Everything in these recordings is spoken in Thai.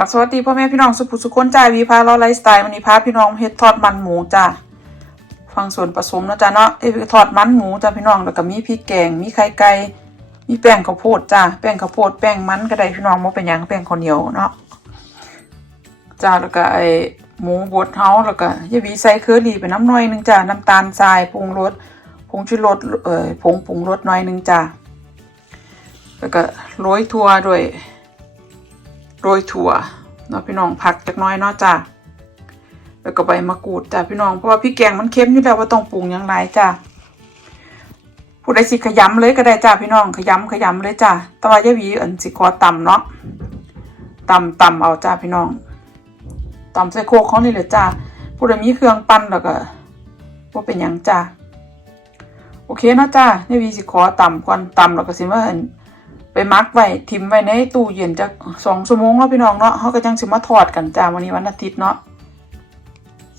กับสวัสดีพ่อแม่พี่น้องสุภุสุคนจ้าวีพาเราไลฟ์สไตล์วันนี้พาพี่น้องเฮ็ดทอดมันหมูจ้าฟังส่วนผสมนะจ้าเนาะเอ้ยทอดมันหมูจ้าพี่น้องแล้วก็มีพริกแกงมีไข่ไก่มีแป้งข้าวโพดจ้าแป้งข้าวโพดแป้งมันก็ได้พี่น้องบ่เป็นหยังแป้งข้าวเหนียวเนาะจ้าแล้วก็ไอ้หมูบดเฮาแล้วก็ยาวีใส่เคอรี่ไปน้ำหน่อยหนึงจ้าน้ำตาลทรายปรุงรสผงชูรสเอ่อผงปรุงรสหน่อยหนึงจ้าแล้วก็โรยถั่วด้วย รยถั่วเนาะพี่น้องผักจักน้อยเนาะจ้าแล้วก็ใบมะกรูดจ้าพี่น้องเพราะว่าพี่แกงมันเค็มอยู่แล้วว่าต้องปรุงหยังไรจ้าผู้ใดสิขยำเลยก็ได้จ้าพี่น้องขยำขยำเลยจ้าแต่ว่ายายหวีอันสิขอต่ำเนาะต่ำต่ำเอาจ้าพี่น้องต่ำใส่โคกเขานี่เลยจ้าผู้ใดมีเครื่องปั้นแล้วก็ว่าเป็นหยังจ้าโอเคเนาะจ้ายายหวีสิขอต่ำก่อนต่ำแล้วก็สิว่าอัน มักไว้ทิมไว้ในตู้เย็นจักสองชั่วโมงเนาะพี่น้องเนาะเขาก็จังสิมาทอดกันจ้าวันนี้วันอาทิตย์เนาะ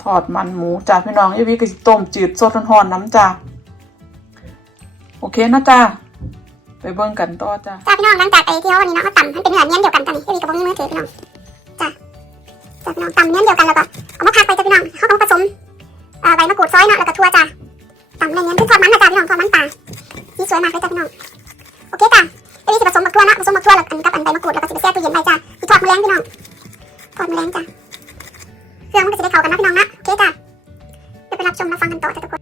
ทอดมันหมูจ้าพี่น้องยายวิก็สิต้มจืดสดร้อนๆน้ำจ้าโอเคนะจ้าไปเบิ่งกันต่อจ้าจ้าพี่น้องหลังจากไปเที่ยววันนี้เนาะเขาตำมันเป็นเนื้อเนียนเดียวกันตอนนี้พี่วีกับพวกนี้มือถือพี่น้องจ้าจ้าพี่น้องตำเนียนเดียวกันแล้วก็เอามาพักไปจ้าพี่น้องเขาก็ผสมใบมะกรูดซอยเนาะแล้วก็ถั่วจ้าตำเนียนๆคือทอดมันนะจ้าพี่น้องทอดมันปลาสีสวยมากเลยจ้าพี่น้องโอเคจ้า พี่วีจะผสมบักทั่วนะผสมบักทั่วแล้วกันกับอันใบมะกรูดแล้วก็จะไปแช่ตู้เย็นไว้จ้าที่ทอดแมลงพี่น้องทอดมะแมลงจ้าเครื่องมันก็จะได้เข้ากันนะพี่น้องนะโอเคจ้าเดี๋ยวไปรับชมรับฟังกันต่อจ้าทุกคน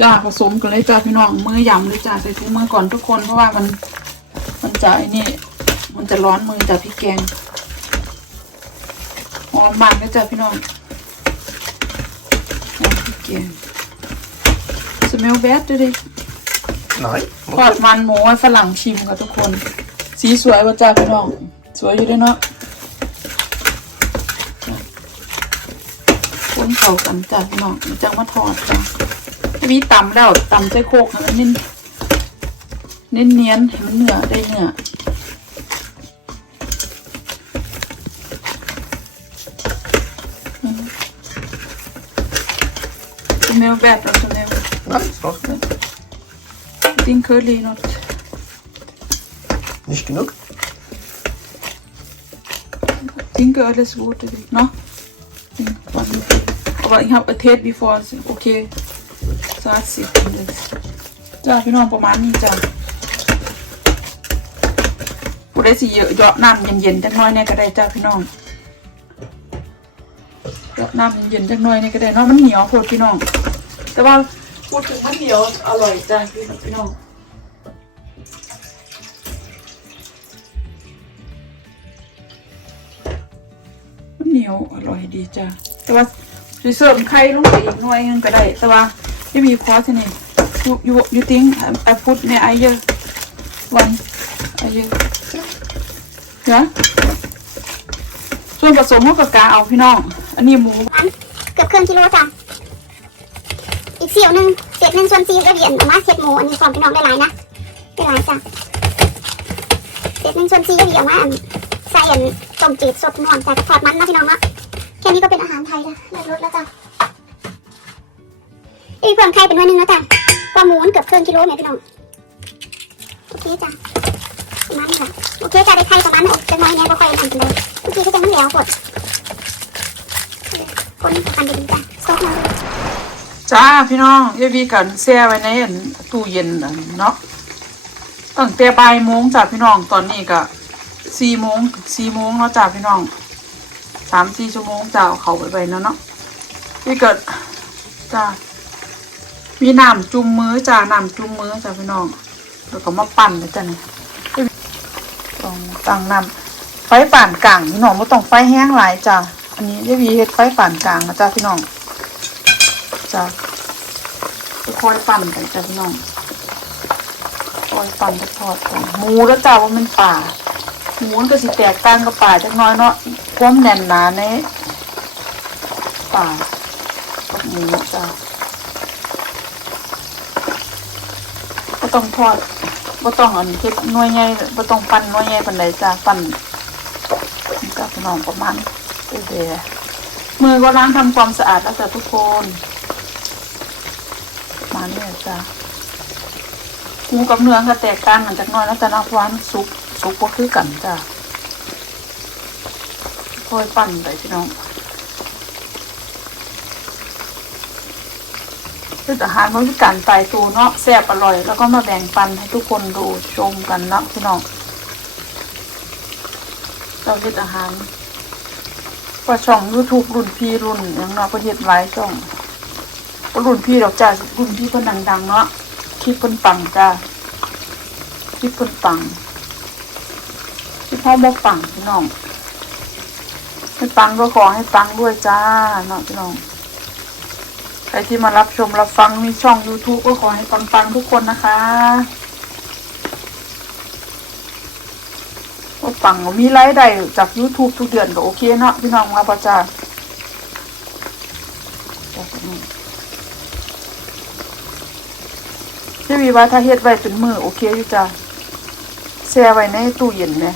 จ้าผสมกันเลยจ้าพี่น้องมือยำเลยจ้าใส่ถุงมือก่อนทุกคนเพราะว่ามันมันจะไอ้นี่ มันจะร้อนมือจ้าพี่แกงหอมมากเลยจ้าพี่น้องหอมพี่แกง smell bad ด้ วยดิ Nej. ทอดมันหมูให้ฝรั่งชิมค่ะทุกคน สีสวยว่ะจ้าพี่น้อง สวยอยู่ด้วยเนาะคนเข้ากันจ้าพี่น้องจังมาทอดจ้าวีตำแล้วตำใส่โคกให้มันเน้นเน้นเนียนให้มันเนื้อได้เนื้อสเมลแบบเราสเมล Nej, smak. think curly not Nicht genug? think alles gute no think one aber ich habe a taste before so okay สามสิบจ้าพี่น้องประมาณนี้จ้าผู้ได้สิเยอะเยาะน้ำเย็นๆจักหน้อยเนี่ยก็ได้จ้าพี่น้องเยาะน้ำเย็นๆจักหน้อยเนี่ยก็ได้เนาะมันเหนียวโคตรพี่น้อง แต่ว่า พูดถึงมันเหนียวอร่อยจ้าพี่น้องมันเหนียวอร่อยดีจ้ะแต่ว่าสิเสริมไข่ลงไปอีกหน่อยนึงก็ได้ แต่ว่าไม่มีพอที่นี่ you you you think I put ในไอเยอะ one ไอเยอะเหรอส่วนผสมเขาก็กาเอาพี่น้อง อันนี้หมูมันเกือบครึ่งกิโลจ้ะี่ยวหนึ่งเศษหนึ่งส่วนสี่ก็เดียนเอามาเศษหมูอันนี้ความพี่น้องได้หลายนะได้หลายจ้ะเศษหนึ่งส่วนสี่ก็เดียวมาใส่อันต้มจืดสดนวลจากทอดมันนะพี่น้องนะแค่นี้ก็เป็นอาหารไทยแล้วเลิศรสแล้วจ้ะอีกเพิ่มไข่เป็นหน่วยหนึ่งนะจ้ะความหมูมันเกือบครึ่งกิโลเนี่ยพี่น้องโอเคจ้ะประมาณนี้ค่ะโอเคจ้ะได้ไข่ประมาณนี้จะน้อยแน่ก็ค่อยทำกันเลยเมื่อกี้ก็จะไม่แล้วกดคนกันดีจ้ะสต๊อกเลย จ้าพี่น้องยายวีกันแช่ไว้ในตู้เย็นเนาะตั้งแต่บ่ายโมงจ้าพี่น้องตอนนี้ก็สี่โมงสี่โมงเนาะจ้าพี่น้องสามสี่ชั่วโมงจ้าเขาไปไว้แล้วเนาะพี่เกิดจ้ามีน้ำจุ่มมือจ้าน้ำจุ่มมือจ้าพี่น้องแล้วก็มาปั่นเลยจ้าเนี่ยต้องตั้งน้ำไฟป่านกลางพี่น้องไม่ต้องไฟแห้งหลายจ้าอันนี้ยายวีเฮ็ดไฟป่านกลางนะจ้าพี่น้อง จะค่อยปั่นกันจ้ะพี่น้องค่อยปั่นจะทอดกันหมูแล้วจ้าว่ามันป่าหมูก็สิแตกต่างกับป่าจักน้อยเนาะความแน่นหนาในป่ากับหมูจ้าก็ต้องทอดก็ต้องอันเฮ็ดหน่วยใหญ่ก็ต้องปั่นหน่วยใหญ่ปานใดจ้าปั่นจ้าพี่น้องประมาณเรื่อยๆมือก็ล้างทำความสะอาดแล้วจ้ะทุกคน เนี่ยจ้ะหมูกับเนื้อก็แตกต่างกันจากน้อยแล้วแต่นาะเพราะว่ามันสุกสุกก็คือกันจ้ะค่อยปั่นไปพี่น้องคืออาหารมันคือการตายตัวเนาะแซ่บอร่อย แล้วก็มาแบ่งปันให้ทุกคนดูชมกันนะพี่น้องเราเฮ็ดอาหารว่าช่องยูทูบรุ่นพี่รุ่นอย่างเนาะประเทศหลายช่อง บ่รุ่นพี่ดอกจ้ารุ่นพี่เพิ่นดังๆเนาะคลิปเพิ่นปังจ้าคลิปเพิ่นปังคลิปพ่อบ่ปังพี่น้องให้ปังก็ขอให้ปังด้วยจ้าเนาะพี่น้องใครที่มารับชมรับฟังมีช่อง YouTube ก็ขอให้ปังๆทุกคนนะคะก็ปังมีรายได้จาก YouTube ทุกเดือนก็โอเคเนาะพี่น้องมาประจ้า พี่วีว่าถ้าเฮ็ดไว้เป็นมือโอเคอยู่จ้าแช่ไว้ในตู้เย็นเนี่ย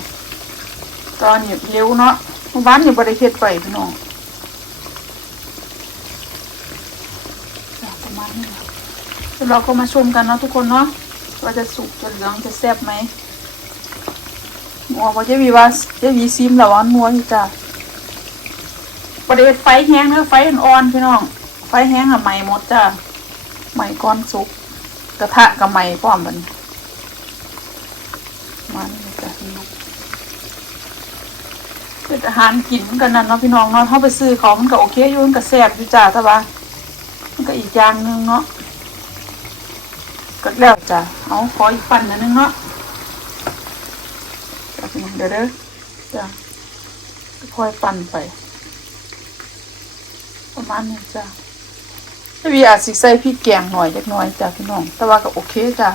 ตอนนี้เร็วเนาะเมื่อวานนี่บริเฮ็ดไว้พี่น้องประมาณนี้เราก็มาชมกันเนาะทุกคนเนาะว่าจะสุกจะเหลืองจะแซ่บไหมหัวว่าจะวีว่าจะวีซิมแล้วว่านัวอยู่จ้ะบริเวณไฟแห้งเนอะไฟอ่อนๆพี่น้อง ไฟแห้งอะไหม้หมดจ้ะไหม้ก้อนสุก กระทะกับไม้พร้อมมันมานี่จ้ะเป็นอาหารกินกันนั่นเนาะพี่น้องเนาะเขาไปซื้อของมันก็โอเคอยู่มันก็แซ่บอยู่จ้าแต่ว่ามันก็อีกอย่างหนึงเนาะก็แล้วจ้ะเอาขออีกปั่นอันนึงเนาะจ้ะพี่น้องเดี๋ยวเด้อจ้ะค่อยปั่นไป ประมาณนี้จ้ะ ถ้าวีอาจสิใส่พริกแกงหน่อยเล็กน้อยจ้ะพี่น้อง แต่ว่าก็โอเคจ้ะ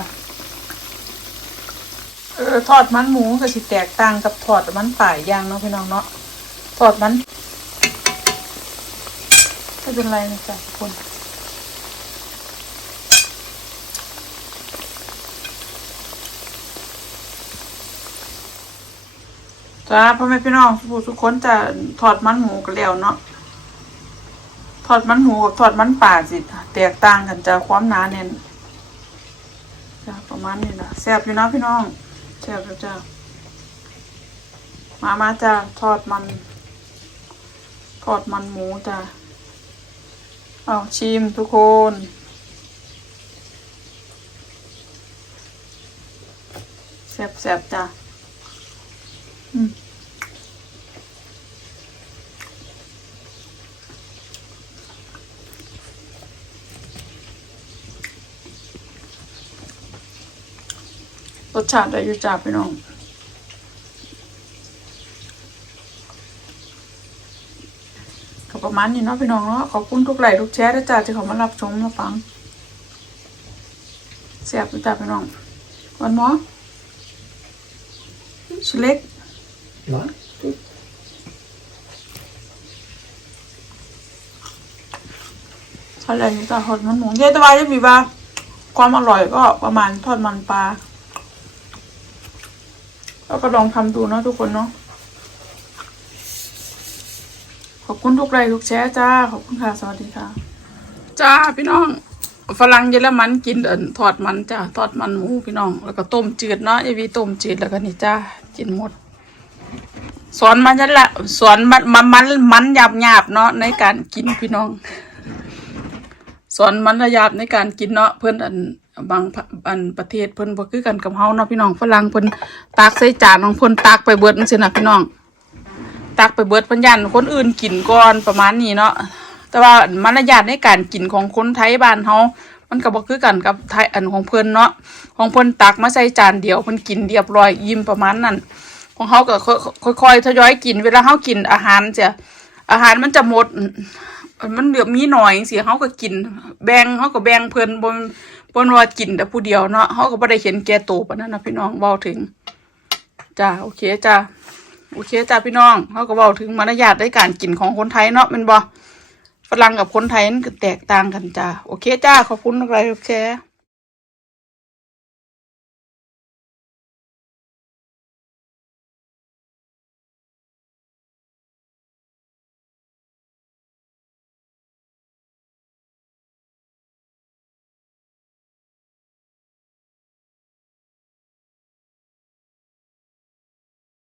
เออทอดมันหมูก็สิแตกต่างกับทอดมันป่ายย่างเนาะพี่น้องเนาะทอดมันไม่เป็นไรนะจ๊ะทุกคนจ้าพ่อแม่พี่น้องทุกคนจะทอดมันหมูกันแล้วเนาะ อดมันหมูกับทอดมันป่าสิแตกต่างกันจะความหนาแน่นจ้ะประมาณนี้นะแซ่บอยู่นะพี่น้องแซ่บแล้วจ้ามามาจ้าทอดมัน ทอดมันหมูจ้าเอาชิมทุกคนแซ่บแซบจ้าอืม สชาติได้อยู่จ้าพี่น้องก็ประมาณนี้เนาะพี่น้องเนาะขอบคุณทุกไลค์ทุกแชร์ด้วยจ้าที่เขามารับชมมาฟังเสียบด้วยจ้าพี่น้องวันหมอชิเล็ก Nein. อะไรอยู่จ้าทอดมันหมูเยอะแต่ว่าจะมีว่าความอร่อยก็ประมาณทอดมันปลา แล้วก็ลองทำดูเนาะทุกคนเนาะขอบคุณทุกไลค์ทุกแชร์จ้า ขอบคุณค่ะ สวัสดีค่ะ จ้าพี่น้องฝรั่งเยอรมันกินเอินทอดมันจ้าทอดมันหมูพี่น้อง แล้วก็ต้มจืดเนาะไอวีต้มจืดแล้วก็นี่จ้ากินหมด สอนมันยันละสอนมันมันมันมันหยาบหยาบเนาะในการกินพี่น้อง สอนมันระยาบในการกินเนาะเพื่อนอัน บางอันประเทศเพิ่นบ่คือกันกับเฮาเนาะพี่น้องฝรั่งเพิ่นตักใส่จานของเพิ่นตักไปเบิดจังซี่นะพี่น้อง ตักไปเบิดเพิ่นยันคนอื่นกินก่อนประมาณนี้เนาะแต่ว่ามารยาทในการกินของคนไทยบ้านเฮามันก็บ่คือกันกับไทยอันของเพิ่นเนาะของเพิ่นตักมาใส่จานเดียวเพิ่นกินเรียบร้อยยิ้มประมาณนั้นของเฮาก็ค่อยๆทยอยกินเวลาเฮากินอาหารเสียอาหารมันจะหมดมันเหลือมีหน่อยสิเขาก็กิน แบ่งเขาก็แบ่งเพิ่นบ นบนว่ากินแต่ผู้เดียวเนาะเขาก็บ่ได้เห็นแก่ตัวปานนั้นนะพี่น้องเว้าถึงจ้าโอเคจ้าโอเคจ้าพี่น้องเขาก็เว้าถึงมารยาทในการกินของคนไทยเนาะเป็นบ่ฝรั่งกับคนไทยมันก็แตกต่างกันจ้าโอเคจ้าขอบคุณอะไลค์ทุกแชร์